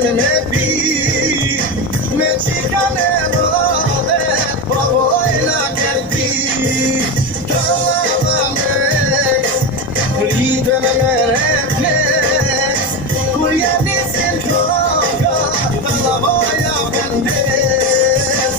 bërnë me pi, me qika në rode, po vojna kërti. Të lava meks, rritën me refleks, kur janë nisin kloka, të lavoja pëndes.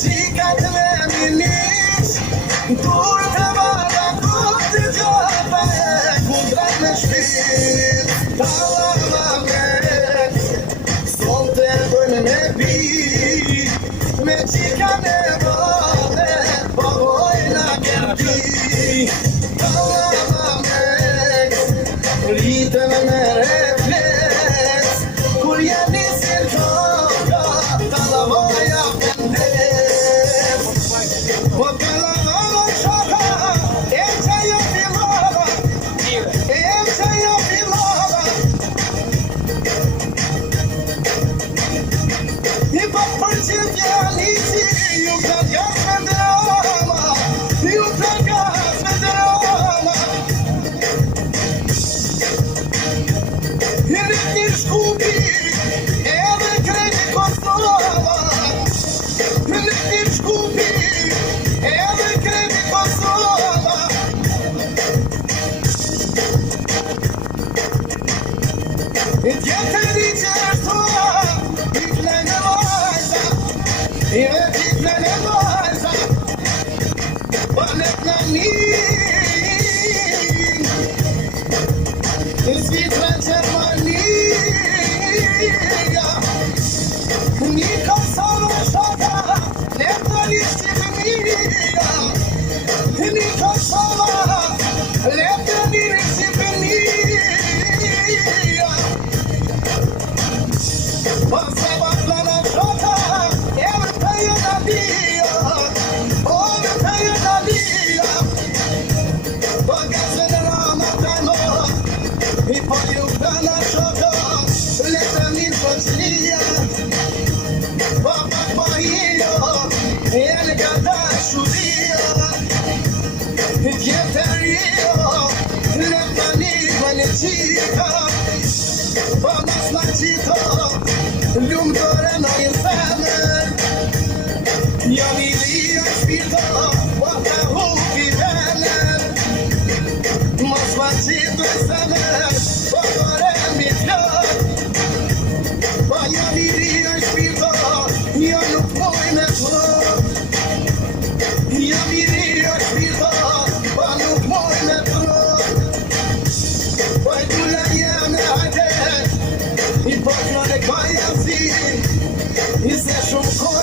Shikat me minis, kur të vada kur të gjata e kundrat me shpit. Ta lava me, son të bërnë me pi, me qika në rode, po vojna kërti. Ta lava me, rritën me refleks, kur janë nisin koka, ta lavoja pëndes. Po të lavava shoka, e që jo filava, e që jo filava. I po përgjithja liqi, ju të gas me drama, ju të gas me drama. I rrit një shkupi, edhe krejti Kosova. I rrit një shkupi, edhe krejti Kosova. I tjetëri që shtua, i plene vajza, i veç i plene vajza, palet në një. I Zvitra Gjermania, një Kosovë shoka, letërisht Shqipënia. Një Kosovë, letërisht Shqipënia. Kosova plana shoka, edhe të jëna dhia, o në të jëna dhia. Po gazën e rama të mot, i po ju plana shoka, letërin përqlia. Po pak po hijo, e në gata shuria. Tjetërio, letërin më në qika. Po mas në qito, lumë dore në i zemer. Jam i lija shpito, po të hupi vener. Mas në qito i zemer, po dore mi fjot. Po jam i lija shpito, jo nuk moj me trot. Jam i lija shpito, po nuk moj me trot. Po i dula jeme hajde, i po kjo në kaja zi, i se shumë kohë.